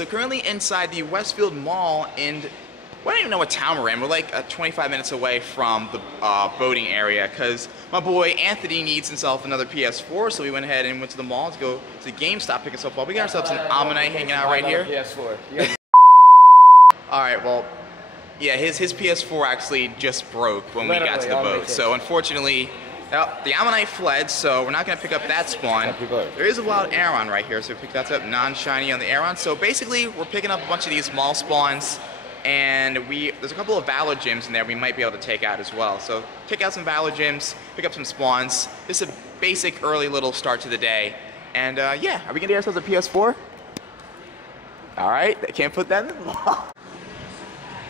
so currently inside the Westfield Mall, and we don't even know what town we're in. We're like 25 minutes away from the boating area because my boy Anthony needs himself another PS4, so we went ahead and went to the mall to go to the GameStop, pick us up. Well, we got ourselves an Ammonite hanging out right here. PS4. All right, well, yeah, his PS4 actually just broke when we got to the boat, so unfortunately, the Ammonite fled, so we're not going to pick up that spawn. There is a wild Aeron right here, so we picked that up, non-shiny on the Aeron. So basically, we're picking up a bunch of these mall spawns, and there's a couple of Valor Gyms in there we might be able to take out as well. So take out some Valor Gyms, pick up some spawns. This is a basic early little start to the day. And yeah, are we going to get ourselves a PS4? All right, I can't put that in the mall.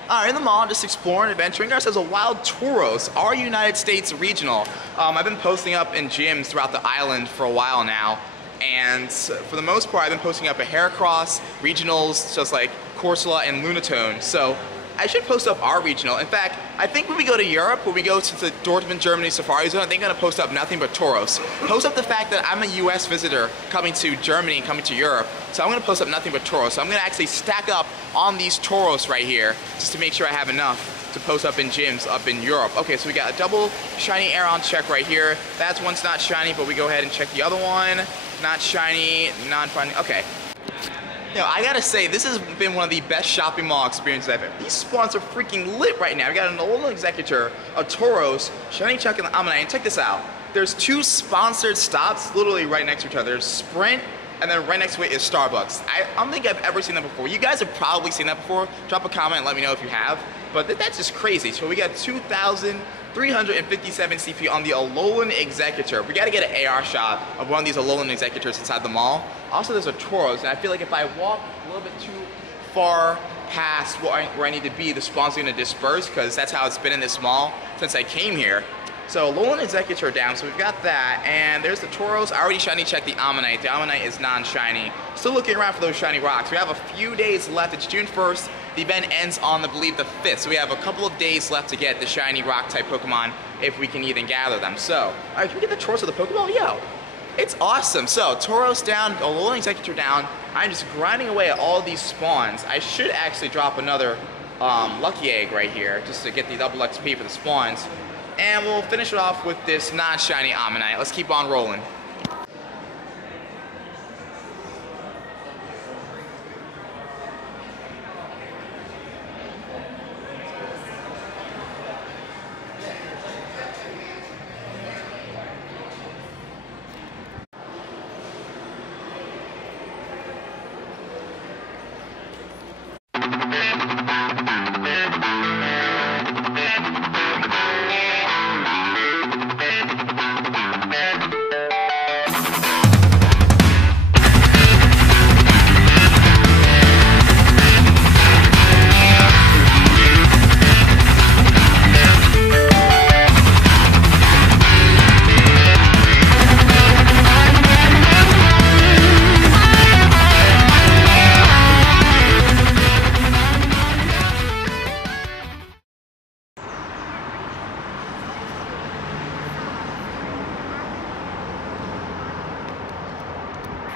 All right, in the mall, just exploring, adventuring. Ourselves a wild Tauros, our United States regional. I've been posting up in gyms throughout the island for a while now, and for the most part, I've been posting up at Heracross, regionals, just like Corsola and Lunatone. So I should post up our regional. In fact, I think when we go to Europe, when we go to the Dortmund, Germany Safari Zone, I think I'm gonna post up nothing but Tauros. Post up the fact that I'm a US visitor coming to Germany and coming to Europe, so I'm gonna post up nothing but Tauros. So I'm gonna actually stack up on these Tauros right here, just to make sure I have enough to post up in gyms up in Europe. Okay, so we got a double shiny Aeron check right here. That's one's not shiny, but we go ahead and check the other one. Not shiny, non-shiny, okay. You know, I gotta say, this has been one of the best shopping mall experiences I've ever. These spawns are freaking lit right now. We got an old Executor, a Tauros, Shiny Chuck, and the Ammonite. And check this out. There's two sponsored stops literally right next to each other. There's Sprint, and then right next to it is Starbucks. I don't think I've ever seen that before. You guys have probably seen that before. Drop a comment and let me know if you have. But that's just crazy. So we got 2,357 CP on the Alolan Executor. We gotta get an AR shot of one of these Alolan Executors inside the mall. Also, there's a Tauros, and I feel like if I walk a little bit too far past where I need to be, the spawn's gonna disperse, because that's how it's been in this mall since I came here. So Alolan Executor down, so we've got that, and there's the Tauros. I already shiny checked the Ammonite. The Ammonite is non-shiny. Still looking around for those shiny rocks. We have a few days left. It's June 1st. The event ends on, I believe, the 5th, so we have a couple of days left to get the shiny rock-type Pokemon, if we can even gather them. So, all right, can we get the Tauros of the Pokeball? Yo, it's awesome. So, Tauros down, Alolan Executor down. I'm just grinding away at all these spawns. I should actually drop another Lucky Egg right here, just to get the double XP for the spawns. And we'll finish it off with this non-shiny Ammonite. Let's keep on rolling.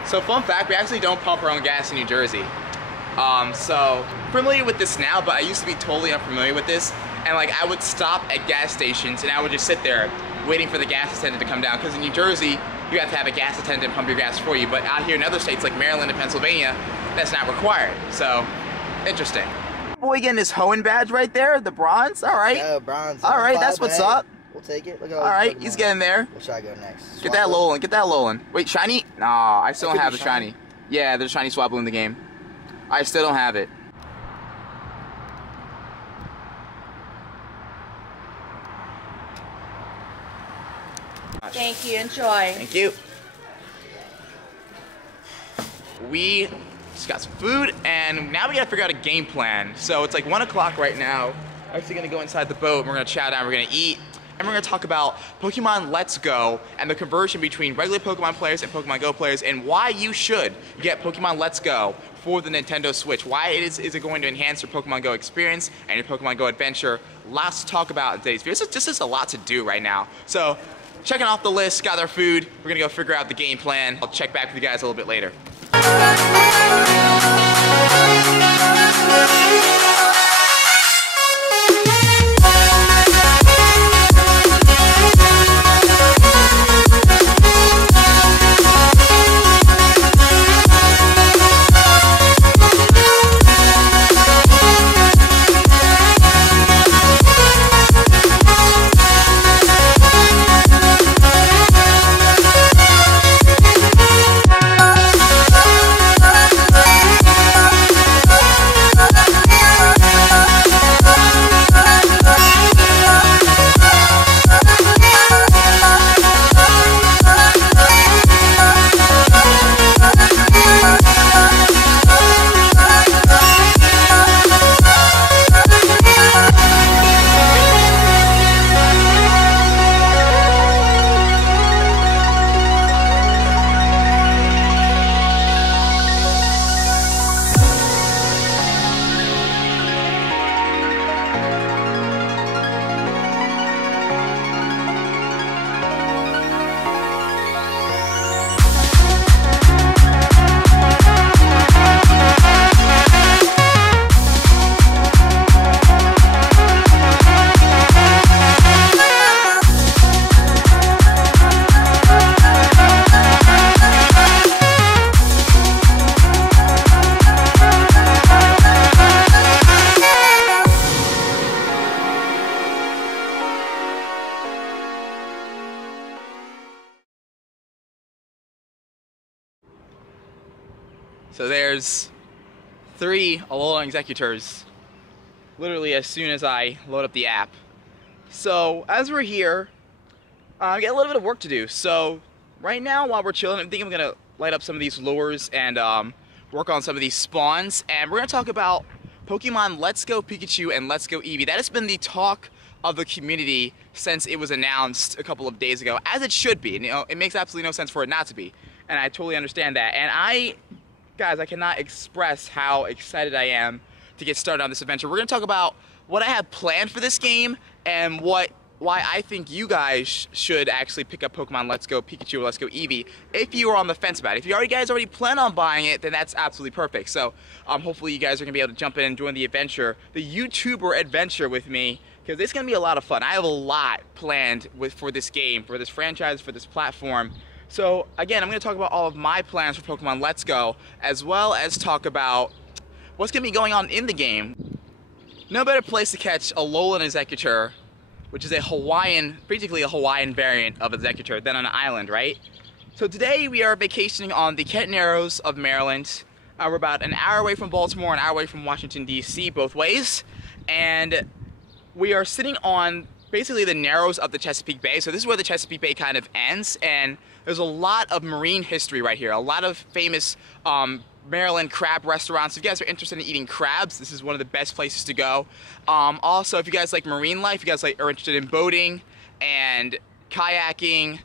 So fun fact, we actually don't pump our own gas in New Jersey. So familiar with this now, but I used to be totally unfamiliar with this. And like I would stop at gas stations and I would just sit there waiting for the gas attendant to come down. Because in New Jersey, you have to have a gas attendant pump your gas for you. But out here in other states like Maryland and Pennsylvania, that's not required. So interesting. Boy getting his Hoenn badge right there, the bronze. All right. Yeah, bronze. All right, that's what's up. We'll take it. Look at all right, he's getting there. What should I go next? Get that Alolan, get that Alolan. Wait, shiny? Nah, I still don't have the shiny. Yeah, there's a shiny Swablu in the game. I still don't have it. Thank you, enjoy. Thank you. We just got some food, and now we gotta figure out a game plan. So it's like 1 o'clock right now. I'm actually gonna go inside the boat, and we're gonna chow down, we're gonna eat, and we're gonna talk about Pokemon Let's Go and the conversion between regular Pokemon players and Pokemon Go players, and why you should get Pokemon Let's Go for the Nintendo Switch. Why is it going to enhance your Pokemon Go experience and your Pokemon Go adventure? Lots to talk about in today's video. This is a lot to do right now. So, checking off the list, got our food. We're gonna go figure out the game plan. I'll check back with you guys a little bit later. So there's 3 Alolan Executors, literally as soon as I load up the app. So as we're here, I got a little bit of work to do. So right now, while we're chilling, I think I'm gonna light up some of these lures and work on some of these spawns. And we're gonna talk about Pokemon Let's Go Pikachu and Let's Go Eevee. That has been the talk of the community since it was announced a couple of days ago, as it should be. And, you know, it makes absolutely no sense for it not to be, and I totally understand that. And guys, I cannot express how excited I am to get started on this adventure. We're gonna talk about what I have planned for this game and why I think you guys should actually pick up Pokemon Let's Go Pikachu or Let's Go Eevee if you are on the fence about it. If you guys already plan on buying it, then that's absolutely perfect. So hopefully you guys are gonna be able to jump in and join the adventure, the YouTuber adventure with me, because it's gonna be a lot of fun. I have a lot planned for this game, for this franchise, for this platform. So again, I'm gonna talk about all of my plans for Pokemon Let's Go, as well as talk about what's gonna be going on in the game. No better place to catch a Alolan Executor, which is basically a Hawaiian variant of Executor, than on an island, right? So today we are vacationing on the Kent Narrows of Maryland. We're about an hour away from Baltimore, an hour away from Washington, D.C., both ways. And we are sitting on basically the Narrows of the Chesapeake Bay. So this is where the Chesapeake Bay kind of ends, and there's a lot of marine history right here. A lot of famous Maryland crab restaurants. If you guys are interested in eating crabs, this is one of the best places to go. Also, if you guys like marine life, you guys are interested in boating and kayaking,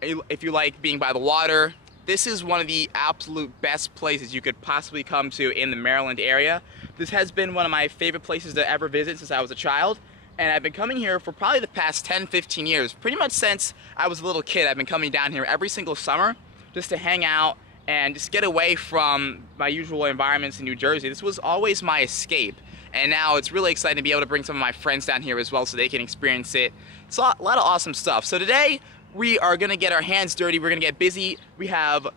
if you like being by the water, this is one of the absolute best places you could possibly come to in the Maryland area. This has been one of my favorite places to ever visit since I was a child. And I've been coming here for probably the past 10-15 years. Pretty much since I was a little kid, I've been coming down here every single summer just to hang out and just get away from my usual environments in New Jersey. This was always my escape. And now it's really exciting to be able to bring some of my friends down here as well so they can experience it. It's a lot of awesome stuff. So today, we are gonna get our hands dirty. We're gonna get busy. We have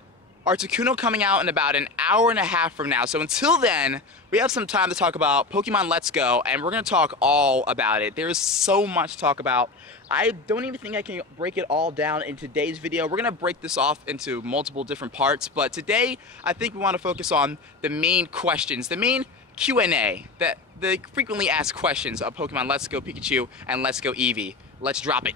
Articuno coming out in about an hour and a half from now. So until then, we have some time to talk about Pokemon Let's Go, and we're gonna talk all about it. There's so much to talk about. I don't even think I can break it all down in today's video. We're gonna break this off into multiple different parts, but today, I think we wanna focus on the main questions, the main Q&A, the frequently asked questions of Pokemon Let's Go Pikachu and Let's Go Eevee. Let's drop it.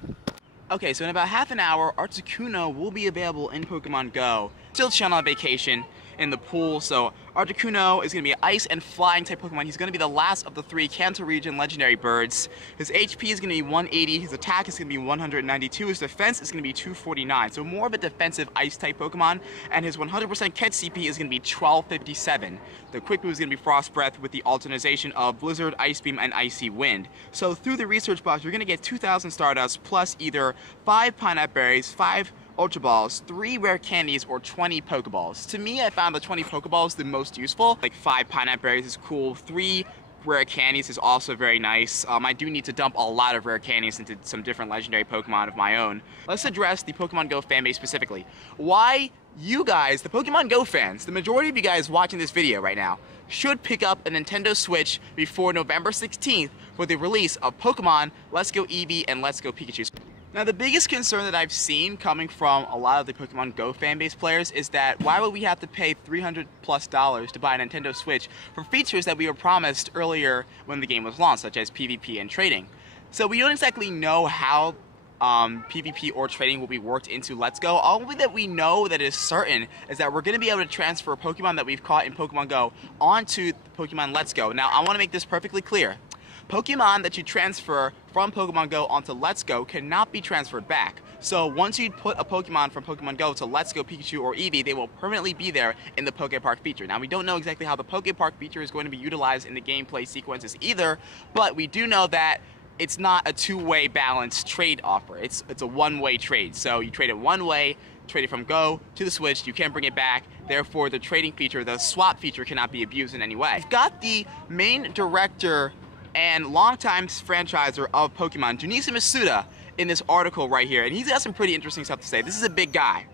Okay, so in about half an hour, Articuno will be available in Pokemon Go. Still chilling on vacation in the pool, so Articuno is going to be an ice and flying type Pokemon. He's going to be the last of the 3 Kanto region legendary birds. His HP is going to be 180, his attack is going to be 192, his defense is going to be 249, so more of a defensive ice type Pokemon, and his 100% catch CP is going to be 1257. The quick move is going to be Frost Breath with the alternation of Blizzard, Ice Beam, and Icy Wind. So through the research box, you're going to get 2,000 Stardust plus either 5 Pineapple Berries, 5 Ultra Balls, 3 rare candies, or 20 Pokeballs. To me, I found the 20 Pokeballs the most useful. Like 5 Pineapple Berries is cool, 3 rare candies is also very nice. I do need to dump a lot of rare candies into some different legendary Pokemon of my own. Let's address the Pokemon Go fanbase specifically. Why you guys, the Pokemon Go fans, the majority of you guys watching this video right now, should pick up a Nintendo Switch before November 16th for the release of Pokemon Let's Go Eevee and Let's Go Pikachu. Now, the biggest concern that I've seen coming from a lot of the Pokemon Go fanbase players is that why would we have to pay $300+ to buy a Nintendo Switch for features that we were promised earlier when the game was launched, such as PvP and trading? So we don't exactly know how PvP or trading will be worked into Let's Go. All that we know that is certain is that we're going to be able to transfer Pokemon that we've caught in Pokemon Go onto Pokemon Let's Go. Now, I want to make this perfectly clear. Pokemon that you transfer from Pokemon Go onto Let's Go cannot be transferred back. So once you put a Pokemon from Pokemon Go to Let's Go Pikachu or Eevee, they will permanently be there in the Poké Park feature. Now, we don't know exactly how the Poké Park feature is going to be utilized in the gameplay sequences either, but we do know that it's not a two-way balanced trade offer. It's a one-way trade. So you trade it one way, trade it from Go to the Switch, you can't bring it back. Therefore, the trading feature, the swap feature, cannot be abused in any way. We've got the main director and longtime franchiser of Pokemon, Junichi Masuda, in this article right here, and he's got some pretty interesting stuff to say. This is a big guy.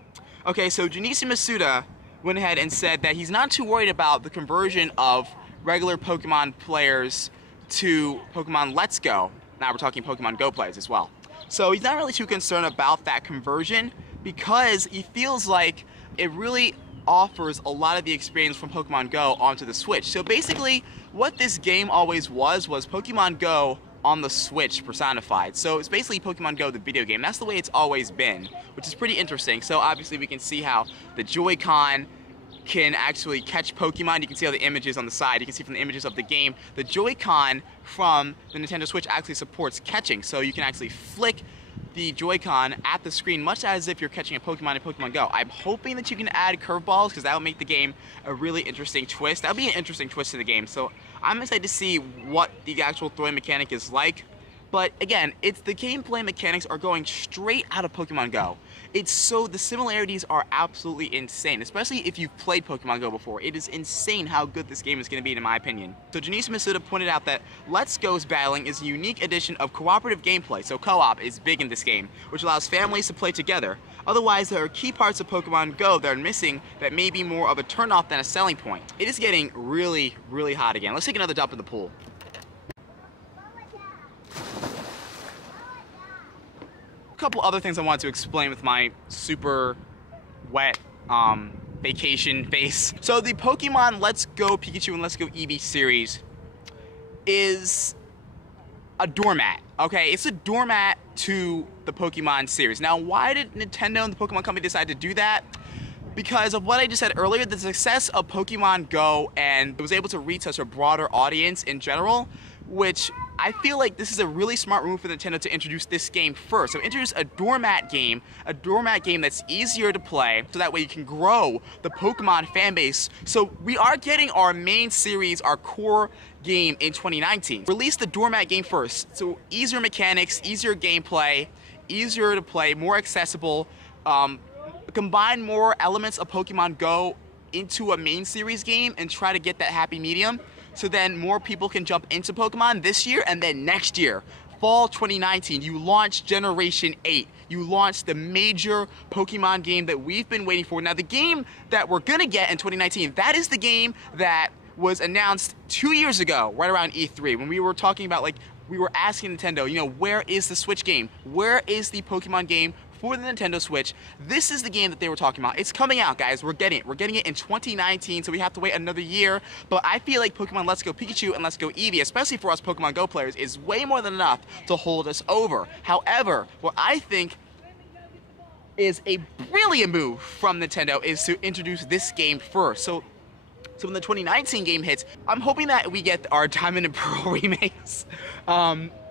Okay, so Junichi Masuda went ahead and said that he's not too worried about the conversion of regular Pokemon players to Pokemon Let's Go. Now we're talking Pokemon Go players as well. So he's not really too concerned about that conversion because he feels like it really offers a lot of the experience from Pokemon Go onto the Switch. So basically, what this game always was Pokemon Go on the Switch personified. So it's basically Pokemon Go, the video game. That's the way it's always been, which is pretty interesting. So obviously we can see how the Joy-Con can actually catch Pokemon. You can see all the images on the side. You can see from the images of the game, the Joy-Con from the Nintendo Switch actually supports catching. So you can actually flick the Joy-Con at the screen, much as if you're catching a Pokemon in Pokemon Go. I'm hoping that you can add curveballs, because that would make the game a really interesting twist. That would be an interesting twist to the game. So I'm excited to see what the actual throwing mechanic is like. But again, it's the gameplay mechanics are going straight out of Pokemon Go. The similarities are absolutely insane, especially if you've played Pokemon Go before. It is insane how good this game is going to be, in my opinion. So Janice Masuda pointed out that Let's Go's battling is a unique addition of cooperative gameplay. So co-op is big in this game, which allows families to play together. Otherwise, there are key parts of Pokemon Go that are missing that may be more of a turn-off than a selling point. It is getting really, really hot again. Let's take another dump in the pool. Couple other things I wanted to explain with my super wet vacation face. So the Pokemon Let's Go Pikachu and Let's Go Eevee series is a doormat, okay? It's a doormat to the Pokemon series. Now, why did Nintendo and the Pokemon Company decide to do that? Because of what I just said earlier, the success of Pokemon Go, and it was able to reach such a broader audience in general, which I feel like this is a really smart move for Nintendo to introduce this game first. So introduce a doormat game that's easier to play, so that way you can grow the Pokemon fan base. So we are getting our main series, our core game in 2019. Release the doormat game first. So easier mechanics, easier gameplay, easier to play, more accessible, combine more elements of Pokemon Go into a main series game and try to get that happy medium. So then more people can jump into Pokemon this year, and then next year, fall 2019, you launch Generation 8. You launch the major Pokemon game that we've been waiting for. Now, the game that we're gonna get in 2019, that is the game that was announced 2 years ago, right around E3, when we were talking about, like, we were asking Nintendo, you know, where is the Switch game? Where is the Pokemon game for the Nintendo Switch? This is the game that they were talking about. It's coming out, guys. We're getting it. We're getting it in 2019, so we have to wait another year. But I feel like Pokemon Let's Go Pikachu and Let's Go Eevee, especially for us Pokemon Go players, is way more than enough to hold us over. However, what I think is a brilliant move from Nintendo is to introduce this game first. So when the 2019 game hits, I'm hoping that we get our Diamond and Pearl remakes.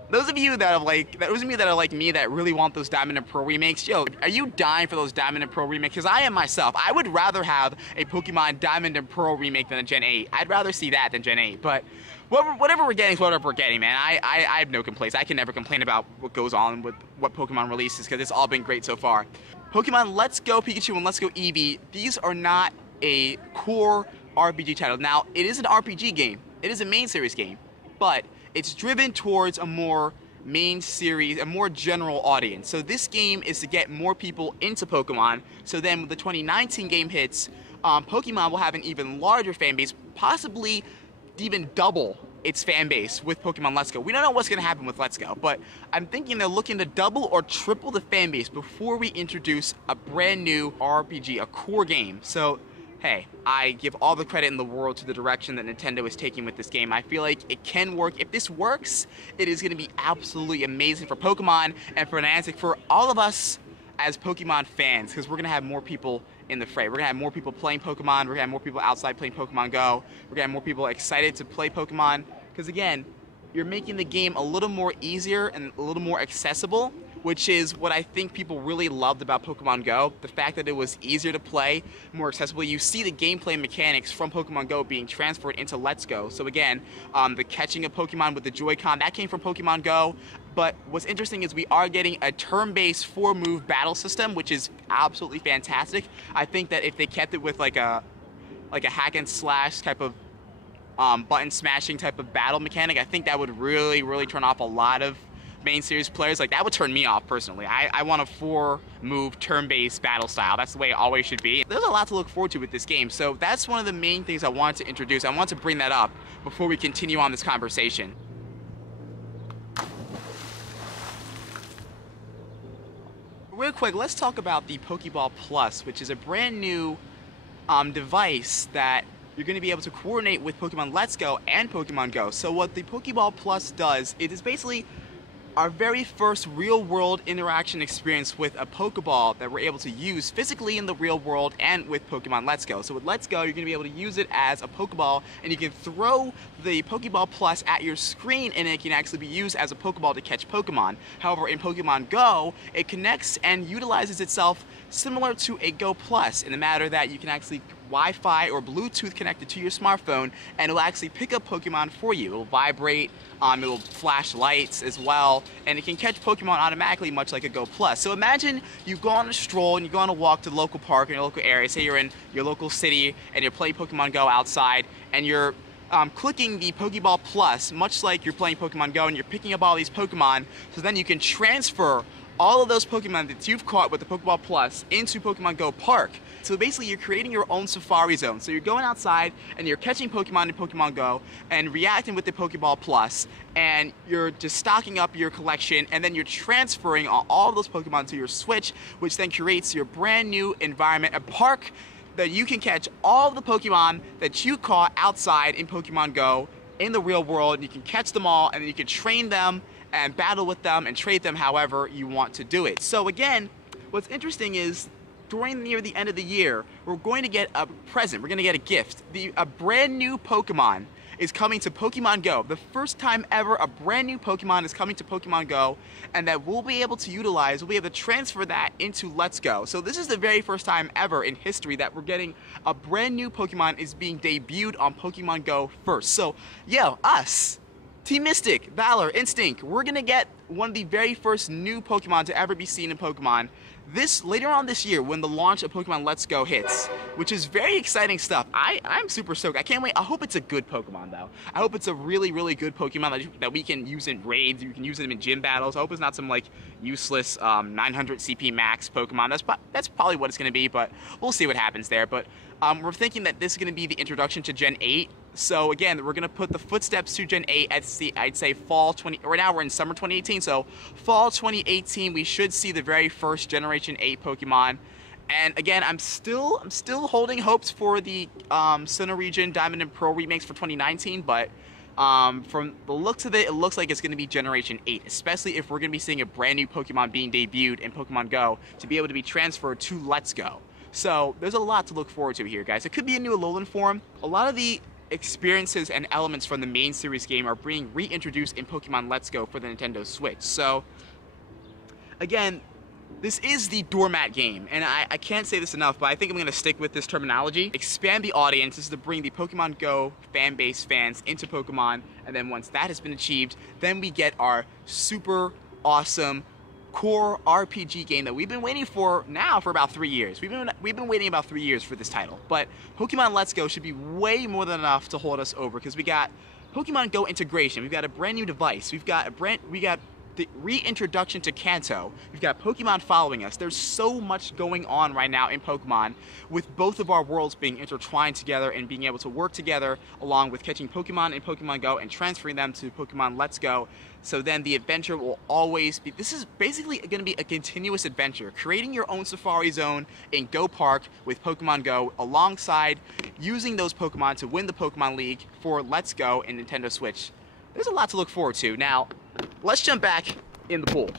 Those of you that are like me that really want those Diamond and Pearl remakes, yo, are you dying for those Diamond and Pearl remakes? Because I am myself. I would rather have a Pokemon Diamond and Pearl remake than a Gen 8. I'd rather see that than Gen 8. But whatever we're getting is whatever we're getting, man. I have no complaints. I can never complain about what goes on with what Pokemon releases, because it's all been great so far. Pokemon Let's Go Pikachu and Let's Go Eevee, these are not a core RPG title. Now, it is an RPG game. It is a main series game. But it's driven towards a more main series, a more general audience. So this game is to get more people into Pokemon. So then when the 2019 game hits, Pokemon will have an even larger fan base, possibly even double its fan base with Pokemon Let's Go. We don't know what's going to happen with Let's Go, but I'm thinking they're looking to double or triple the fan base before we introduce a brand new RPG, a core game. So hey, I give all the credit in the world to the direction that Nintendo is taking with this game. I feel like it can work. If this works, it is going to be absolutely amazing for Pokemon and for Niantic, for all of us as Pokemon fans, because we're going to have more people in the fray. We're going to have more people playing Pokemon. We're going to have more people outside playing Pokemon Go. We're going to have more people excited to play Pokemon, because again, you're making the game a little more easier and a little more accessible, which is what I think people really loved about Pokemon Go. The fact that it was easier to play, more accessible. You see the gameplay mechanics from Pokemon Go being transferred into Let's Go. So again, the catching of Pokemon with the Joy-Con, that came from Pokemon Go. But what's interesting is we are getting a turn-based 4-move battle system, which is absolutely fantastic. I think that if they kept it with like a hack and slash type of button smashing type of battle mechanic, I think that would really, really turn off a lot of main series players. Like, that would turn me off personally. I want a 4-move turn-based battle style. That's the way it always should be. There's a lot to look forward to with this game, so that's one of the main things I wanted to introduce. I want to bring that up before we continue on this conversation. Real quick, let's talk about the Pokeball Plus, which is a brand new device that you're going to be able to coordinate with Pokemon Let's Go and Pokemon Go. So what the Pokeball Plus does, it is basically our very first real-world interaction experience with a Pokeball that we're able to use physically in the real world and with Pokemon Let's Go. So with Let's Go, you're going to be able to use it as a Pokeball, and you can throw the Pokeball Plus at your screen, and it can actually be used as a Pokeball to catch Pokemon. However, in Pokemon Go, it connects and utilizes itself similar to a Go Plus in the matter that you can actually Wi-Fi or Bluetooth connected to your smartphone, and it'll actually pick up Pokemon for you. It'll vibrate, it'll flash lights as well, and it can catch Pokemon automatically, much like a Go Plus. So imagine you go on a stroll and you go on a walk to the local park in your local area. Say you're in your local city and you're playing Pokemon Go outside, and you're clicking the Pokeball Plus, much like you're playing Pokemon Go, and you're picking up all these Pokemon, so then you can transfer all of those Pokemon that you've caught with the Pokeball Plus into Pokemon Go Park. So basically you're creating your own safari zone. So you're going outside and you're catching Pokemon in Pokemon Go and reacting with the Pokeball Plus, and you're just stocking up your collection, and then you're transferring all of those Pokemon to your Switch, which then creates your brand new environment, a park that you can catch all of the Pokemon that you caught outside in Pokemon Go in the real world. You can catch them all, and then you can train them and battle with them and trade them however you want to do it. So again, what's interesting is near the end of the year, we're going to get a present. We're going to get a gift. A brand new Pokemon is coming to Pokemon Go. The first time ever a brand new Pokemon is coming to Pokemon Go, and that we'll be able to utilize, we'll be able to transfer that into Let's Go. So this is the very first time ever in history that we're getting a brand new Pokemon is being debuted on Pokemon Go first. So, us, Team Mystic, Valor, Instinct, we're gonna get one of the very first new Pokemon to ever be seen in Pokemon later on this year when the launch of Pokemon Let's Go hits, which is very exciting stuff. I'm super stoked. I can't wait. I hope it's a good Pokemon though. I hope it's a really, really good Pokemon that we can use in raids. You can use them in gym battles. I hope it's not some like useless 900 CP max Pokemon. That's probably what it's gonna be, but we'll see what happens there. But we're thinking that this is gonna be the introduction to Gen 8. So again, we're gonna put the footsteps to Gen 8 at I'd say fall 20. Right now we're in summer 2018, so fall 2018 we should see the very first Generation 8 Pokemon. And again, I'm still holding hopes for the Sinnoh region Diamond and Pearl remakes for 2019, but from the looks of it looks like it's going to be Generation 8, especially if we're going to be seeing a brand new Pokemon being debuted in Pokemon Go to be able to be transferred to Let's Go. So there's a lot to look forward to here, guys. It could be a new Alolan form. A lot of the experiences and elements from the main series game are being reintroduced in Pokemon Let's Go for the Nintendo Switch. So again, this is the doormat game, and I can't say this enough, but I think I'm going to stick with this terminology. Expand the audience. This is to bring the Pokemon Go fans into Pokemon, and then once that has been achieved, then we get our super awesome core RPG game that we've been waiting for now for about 3 years. We've been waiting about 3 years for this title, but Pokemon Let's Go should be way more than enough to hold us over, because we got Pokemon Go integration, we've got a brand new device, we got the reintroduction to Kanto, we've got Pokemon following us. There's so much going on right now in Pokemon, with both of our worlds being intertwined together and being able to work together along with catching Pokemon in Pokemon Go and transferring them to Pokemon Let's Go. So then the adventure will always be, this is basically going to be a continuous adventure, creating your own safari zone in Go Park with Pokemon Go alongside using those Pokemon to win the Pokemon League for Let's Go and Nintendo Switch. There's a lot to look forward to. Now, let's jump back in the pool.